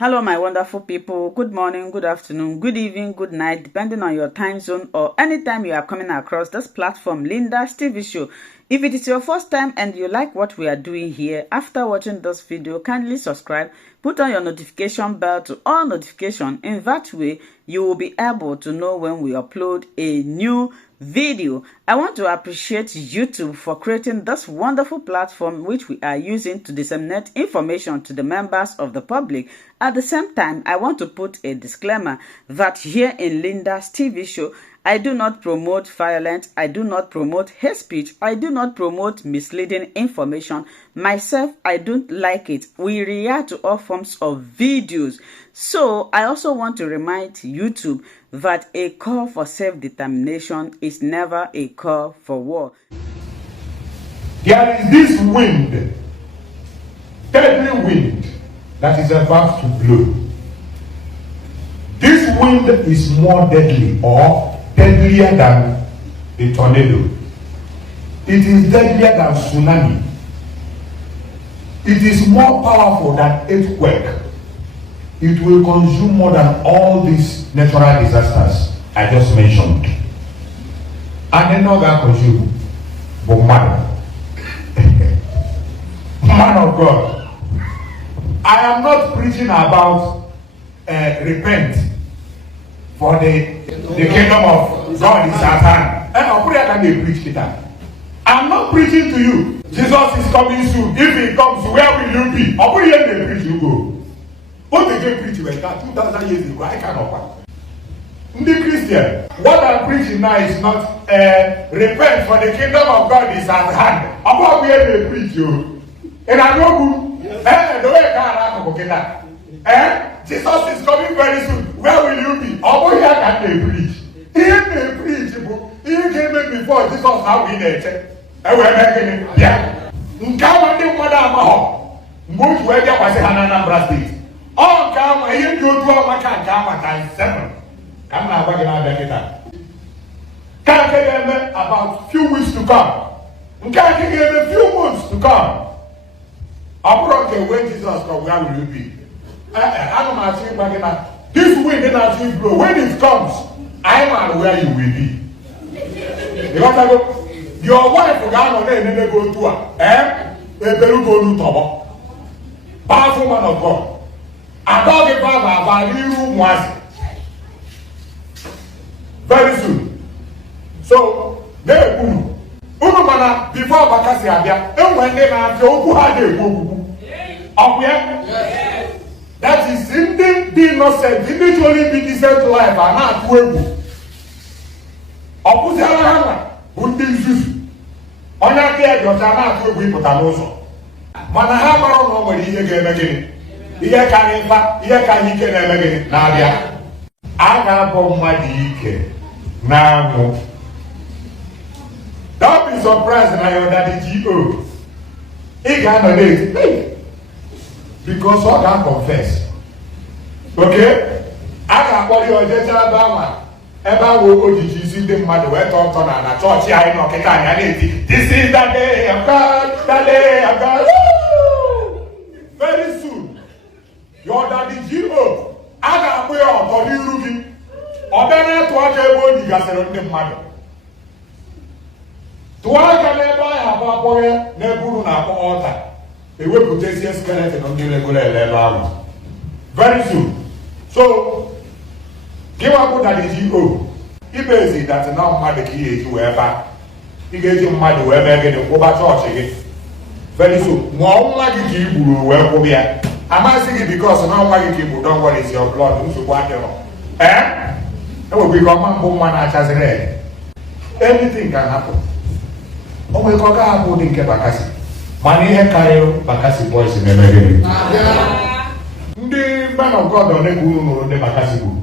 Hello, my wonderful people. Good morning, good afternoon, good evening, good night, depending on your time zone or anytime you are coming across this platform, Linda's TV show. If it is your first time and you like what we are doing here, after watching this video, kindly subscribe, put on your notification bell to all notifications. In that way, you will be able to know when we upload a new video. I want to appreciate YouTube for creating this wonderful platform which we are using to disseminate information to the members of the public. At the same time, I want to put a disclaimer that here in Linda's TV show, I do not promote violence, I do not promote hate speech, I do not promote misleading information. Myself, I don't like it. We react to all forms of videos. So, I also want to remind YouTube that a call for self-determination is never a call for war. There is this wind, deadly wind, that is about to blow. This wind is more deadly or deadlier than a tornado. It is deadlier than tsunami. It is more powerful than earthquake. It will consume more than all these natural disasters I just mentioned. And then not gonna consume, but man. Man of God. I am not preaching about repent for the kingdom of God is at hand. And I'll put it can they preach it. I'm not preaching to you. Jesus is coming soon. If he comes, where will you be? I'll put it in the preach you go. What did they preach like that 2,000 years ago? I cannot. The Christian, what I'm preaching now is not repent for the kingdom of God is at hand. I'm not where they preach you. And I know who. The way God Jesus is coming very soon. Where will you be? Over here can they preach? If they preach, you came in before Jesus now in the church. And we're making it. Yeah. Nkama ndi mwana amaho. Mbuju weja kwa se Anambra State. Oh, come, you do Nkama times 7. Come now, we're going to can't get them about few weeks to come. Can't get them a few months to come. Abroad, when Jesus comes, where will you be? I'm asking back this wind did not blow. When it comes, I'm not where you will be. Because your wife will go on there and then go to her. They will go to Tobo. Powerful man of God. I don't give up about you once. Very soon. So, they will. Umana before Bakasi Abia, and when they have to had a that is in the innocent, individually be decent life, and not work. Opposite Hammer, who did this? On that day, your Tana to be put on also. Manahama, nobody again. Here can he can again. Nadia. I got on my DK. Now, don't be surprised now your daddy GO. He can't date. Because I can confess. Okay? I can call you a gentle Bama. Ever will go to see the mother where talk on a church. I know this is the day of God, the day of God. Woo! Very soon, your daddy GO. I can put on you looking. Or then to watch a body gas around the mother. To watch a neighbor have a boy, never on altar. They will put a skeleton on the regular very soon. So, give up that the GO. He basically that's now mad key to wherever. He gave him mad wherever getting over church again. Very soon. More like a Hebrew, where we are. Am I saying it because now like people don't want is your blood? Who's what you know? It will become a woman as red. Anything can happen. Oh, we can't happen in Kebakasi. Money carry Bakasi boys in the beginning. The man of God on the Guru on the Bakasi Guru.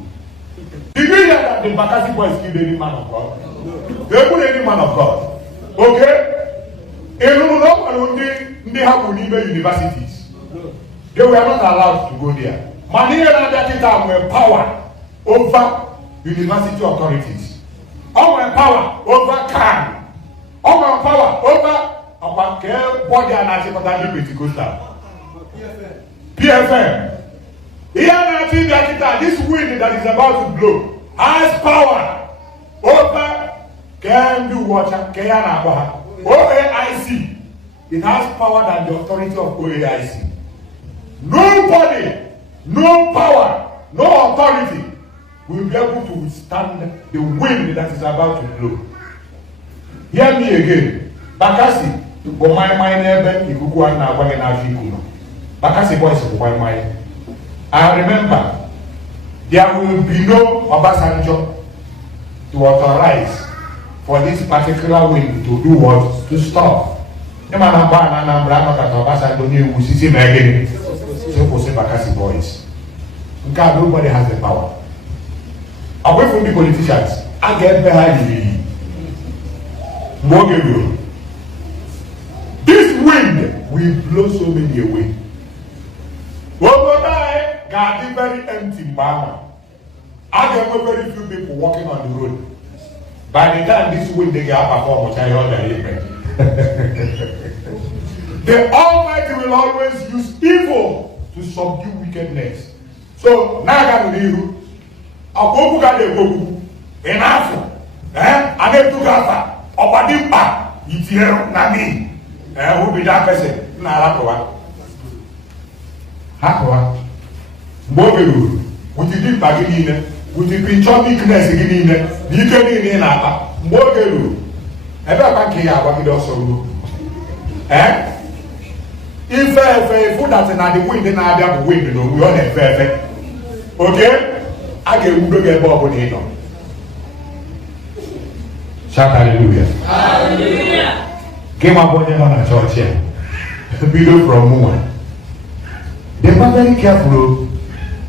Did you hear that the Bakasi boys kill any man of God? They put any man of God. Okay? They have universities. They were not allowed to go there. Money and that time were power over university authorities. Our power over Khan. Our power over body and Pentecostal. PFM. Here this wind that is about to blow has power over OAIC. It has power than the authority of OAIC. Nobody, no power, no authority will be able to withstand the wind that is about to blow. Hear me again. Bakasi, Bakasi boys, I remember there will be no Obasanjo to authorize for this particular wind to do what? To stop. Nobody has the power. Away from the politicians, I get behind the this wind will blow so many away. Overnight, God is very empty, mama. I get very few people walking on the road. By the time this wind they get perform, the Almighty will always use evil to subdue wickedness. So now I got to do enough. I need to gather. Obadimpa, Itiero, Nami. Who be that person? Narakoa. Hakoa. Mobile, with the deep bagin, with the pinchonic in the Italy in Apa. Mobile. Ever can what it also do. If food that's in the wind, then I have wind, we all have fair. Okay? I get Bob on it. Shout hallelujah. Hallelujah. Came up on a church here. Video from Moon. They were very careful.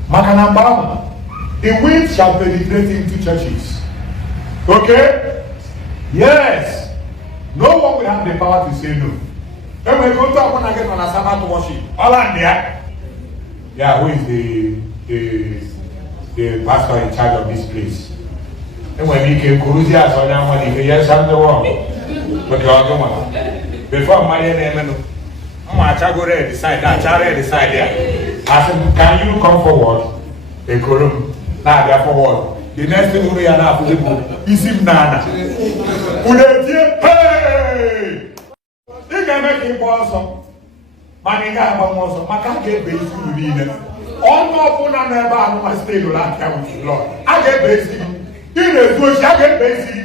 Makanambama. The wind shall penetrate into churches. Okay? Yes. No one will have the power to say no. When we go to Upon again on a Sabbath worship, all on there. Yeah, who is the pastor in charge of this place? And when he came, Kuruzia, so now when he hears something wrong, but you are going before my name, I go there, decide that, decide there. I said, can you come forward? They come, now they are forward. The next thing we are now, is him Nana. Hey! They can make him awesome. Maninga, I can't get basic to be there. All no phone and never, I must stay to that time with Lord. I get basic. In the Zwosh, I get basic.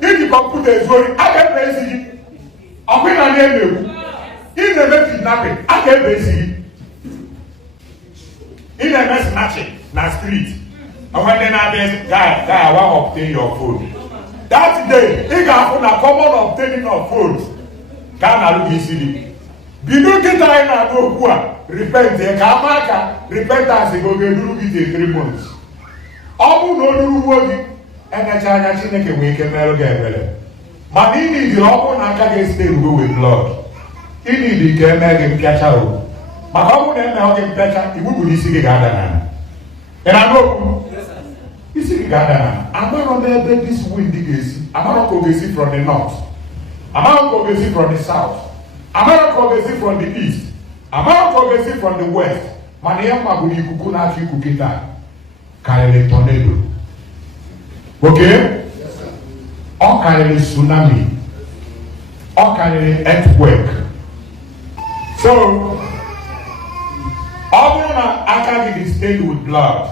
In the computer Zwosh, I get basic. I'm going to name you. In the mess kidnapping, I get basic. In the mess matching, na street. And when they are there, guy, I want to obtain your phone. That day, they got a common obtaining of phones. Can I look easily? Bidu kita ina do kuwa repent e kamaka repentance go get do it 3 months. Obu no do wogi ena chanya Chineke we ke mero ga ebele. Ma ni di obu na aka ga stay go with blood. Ini di ke mege mpiacha o. Ma obu na me oge mpiacha ibubu ni sigi ga ada na. Ena no isi ga ada na. Amaro be this wind digesi. Amaro ko gesi from the north. Amaro ko gesi from the south. America is from the east. America is from the west. Maniamba buli kukuna afi kukita. Kale tornado. Okay? Yes, sir. Or kale tsunami. Or kale earthquake. So, Obuna Akagi is stained with blood.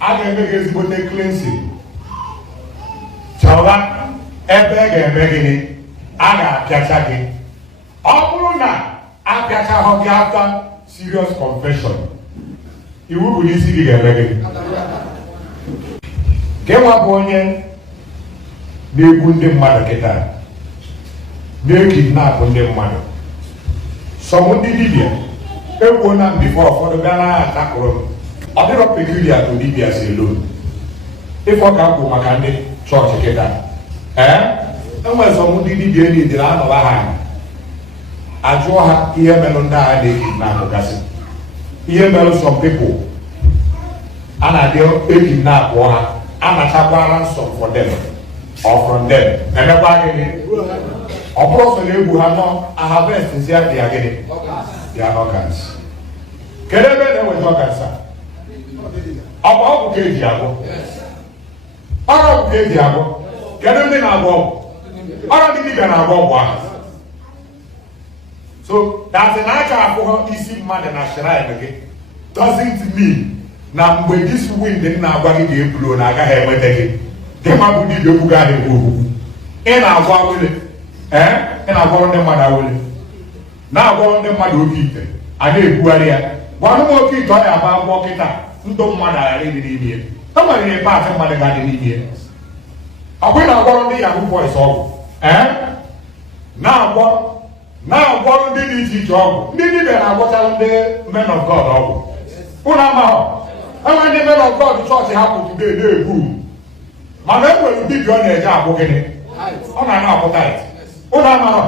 Age make is bote cleansing. Chawa ebege Aga piacha gị. Ọ bụrụ na apịacha ahụ gị after serious confession, iwu bụ n'isi gị ga-eme gị. Kewa bụ onye na-egbu ndị mmadụ kịta, na-ekidnap ndị mmadụ. Sọmụ ndị dibịa egbuo na mbifọ ụfọdụ gaa na-atakụrụ m. Ọ dịrọ peculiar to dibịa si alone. Ịfọ ka m kwụ maka ndị chọọchị kịta. Enwe some ndị dị dị anọba ha ajụọ ha ihe mere ndị agha na-ekidnap gasị ihe mere some people a na-adị ekidnap ha a na-achakwa ransom for them or from them emekwa gịnị ọ bụrụ sọ na egwu ha nọ harvest zi adị ya gịnị their organs Kedebe na wezo kansa. Ọgwụ ka eji agwọ. Ọgwụ ka eji agwọ. Kedu ndị na-agwọ ọgwụ? Ọrụ ndị dibịa na-agwọ ọgwụ ahụ. So that's an aka abụọ isi mmadụ na shrine gị doesn't mean na mgbe this wind na-agwa gị ga-ebulu na agaghị enweta gị. Dị ma bụ dibịa okwu gaghị ekwu okwu. Ị na-agwa awele. Ị na-agwọrọ ndị mmadụ awele. Na-agwọrọ ndị mmadụ oke ite. A na-ebugharị ya. Gwanụ m oke ite ọ ya agba agwọ kịta. Ndụ mmadụ aghara ịdị n'ime ya. O nwere ihe paatị mmadụ ga-adị n'ime ya. Ọ bụghị na-agwọrọ ndị Yahoo Boys ọgwụ. Na-agwọrọ ndị dị iche iche ọgwụ. Ndị dibịa na-agwọchara ndị men of God ọgwụ. Ụnụ amaghọ. Enwe ndị men of God chọọchị hapụ today na-ekwu. Mana e nwere dibịa ọ na-eje agwụ gịnị? Ọ na-ana akwụta it. Ụnụ amaghọ.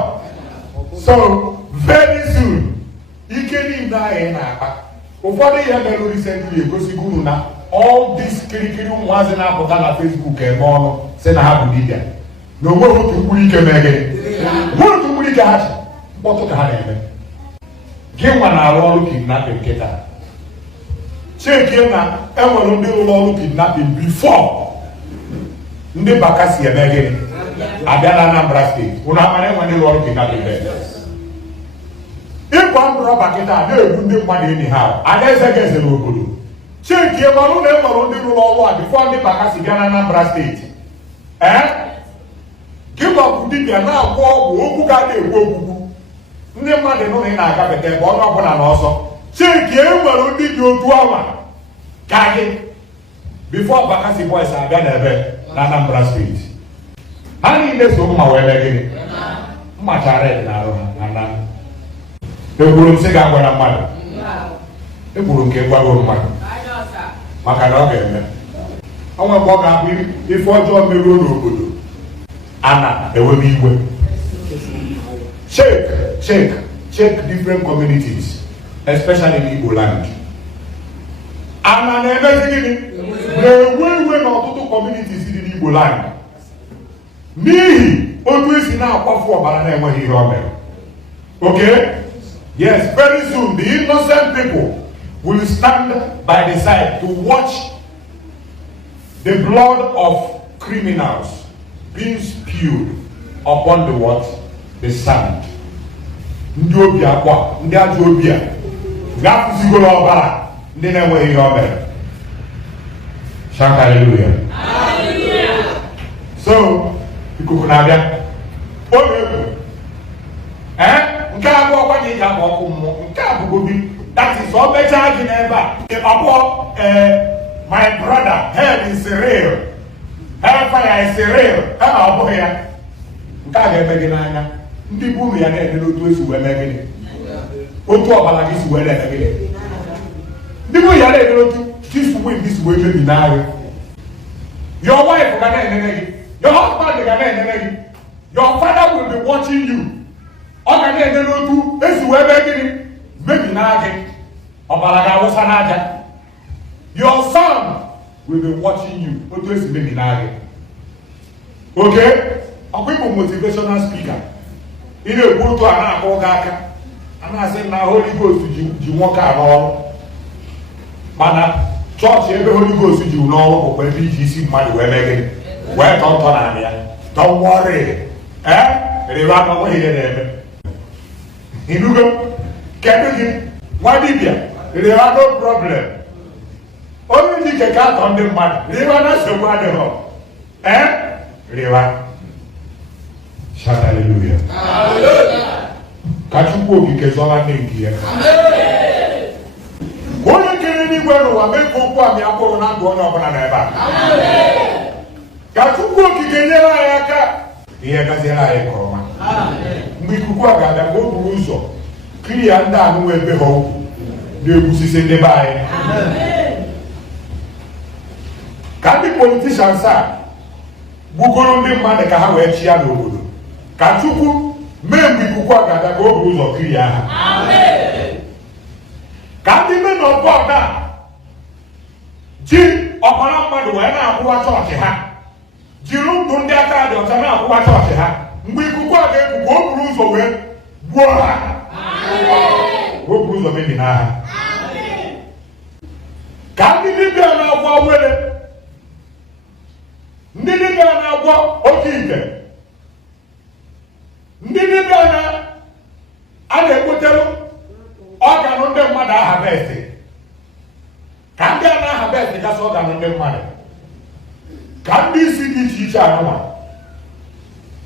So very soon ike niile anyị na-akpa. Ụfọdụ ihe mere recently egosigo unu na all this kirikiri ụmụazị na-apụta na Facebook eme ọnụ sị na ha bụ dibịa na onweghị otu mkpụrụ ike megịrị nwere otu mkpụrụ ike ha ji mkpọtụ ka ha na-eme gị nwa na-arụ ọrụ kidnapping nkịta chekie na enwere ndị rụrụ ọrụ kidnapping before ndị baka si eme gịnị abịa na Anambra steeti ụnụ amara enwe ndị rụrụ ọrụ kidnapping ịkwa ndụrọba kịta na-egbu ndị mmadụ enyi ha adaeze ga eze n'obodo chekie marụ na enwere ndị rụrụ ọrụ a bifo ndị baka si bịa na Anambra steeti gị gbapụ dibịa na-agwọ ọgwụ okwu ga na-egbu ogbugbu ndị mmadụ nụ na ị na-agafeta ebe ọnụ ọbụla n'ọsọ chekie enwere ndị dị otu awa ka gị bifo bakasi boys abịa n'ebe na Anambra steeti ha niile so mma wee mee gịnị mmachara dị n'arụ ha na ekwuru m sị ga-agwara mmadụ ekwuru nke gwago mmadụ maka na ọ ga-eme ọnwa mgbe ọ ga-abụ ife ọjọọ meruo n'obodo ana ewebe igwe check different communities especially in Igbo land ana na-emezi gịnị na-ewe iwe n'ọtụtụ communities dị n'Igbo land n'ihi otu esi na-akwafu ọbara na-enweghị ihe o mere. Okay? Yes, very soon the innocent people will stand by the side to watch the blood of criminals being spewed upon the what? The sand. Ndị obi akwa, ndị ajọ obi a ga-afụzigoro ọbara ndị na-enweghị ihe o mere. Shout hallelujah. Hallelujah. So, ikuku na-abịa. O na-ekwu. Nke abụọ kwa na ị ga-agba ọkụ mmụọ. Nke abụgobi. That is all better than ever. Abụọ, my brother, hell is real. Hellfire is real. Ọ bụghị ya. Nke a ga-eme gị n'anya. Ndị bụ ụmụ ya na-eme n'otu esi wee mee gịnị. Otu ọbara gị si wee na-eme gịnị. Ndị bụ ya na-eme n'otu this wind this wee mebi n'ahụ. Your wife ga na-enene gị. Your husband ga na-enene gị. Your father will be watching you. Ọ ga na-ene n'otu esi wee mee gịnị. Mebi n'agị. Ọbara ga-awụsa n'aja. Your son will be watching you. Otu esi mebi n'agị. Okay? Ọkwa ịbụ motivational speaker. Ị na-ekwu otu a na-akpọ gị aka. A na-asị na Holy Ghost ji nwoke a n'ọrụ. Mana chọọchị ebe Holy Ghost ji n'ọrụ bụkwa ebe iji isi mmadụ wee mee gịnị. Wee tọ ntọ n'ala ya. Don't worry. Rịba n'onwe ihe na-eme. Inugo? Kedu gị? Nwa dibịa? Rịba no problem. Onye ji keke atọ ndị mmadụ. Rịba na nsogbu adịghọ. Rịba. Shout hallelujah. Hallelujah. Ka Chukwu okike zọra ndị nke ya. Onye kere n'igwe n'ụwa mee ka okwu amị akpụrụ na ndụ onye ọbụla n'ebe a. Ka Chukwu okike nyere anyị aka ihe gaziere anyị nke ọma. Mgbe ikuku a ga-abịa ka o buru ụzọ kiri ya ndị anụ ebe ha okwu na-egbusisi ndị be anyị. Ka ndị politishans a gbugoro ndị mmadụ ka ha wee chịa n'obodo. Ka Chukwu mee mgbe ikuku a ga-abịa ka o buru ụzọ kiri ya ha. Ka ndị men of God a ji ọbara mmadụ wee na-akwụwa chọọchị ha jiri ndụ ndị aka dị ọcha na-akwụwa chọọchị ha mgbe ikuku a ga-ekwu ka o buru ụzọ wee gbuo ha o buru ụzọ mebi n'agha harvest ka so ga no ndị mmadụ ka ndị isi dị iche iche anụma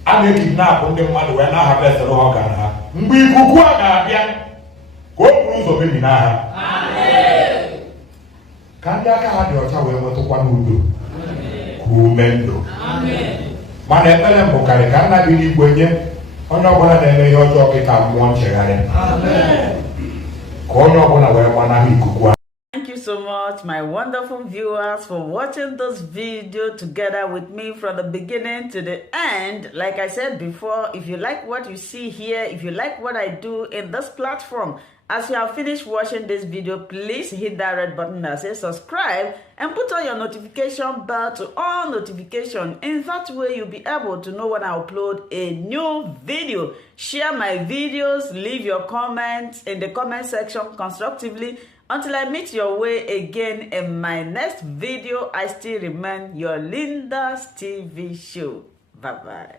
a na-ekidnap ndị mmadụ wee na-harvest ọga ha mgbe ikuku a ga-abịa ka o buru ụzọ mebi n'agha ka ndị aka ha dị ọcha wee nwetụkwa n'udo ka ume ndụ mana ekpere mbụ karị ka nna bi n'igwe nye onye ọbụla na-eme ihe ọjọọ kịta mmụọ nchegharị ka onye ọbụla wee gbanahụ ikuku a. Thank you so much, my wonderful viewers, for watching this video together with me from the beginning to the end. Like I said before, if you like what you see here, if you like what I do in this platform, as you have finished watching this video, please hit that red button that says subscribe and put on your notification bell to all notification. In that way, you'll be able to know when I upload a new video. Share my videos, leave your comments in the comment section constructively. Until I meet your way again in my next video, I still remain your Linda's TV show. Bye-bye.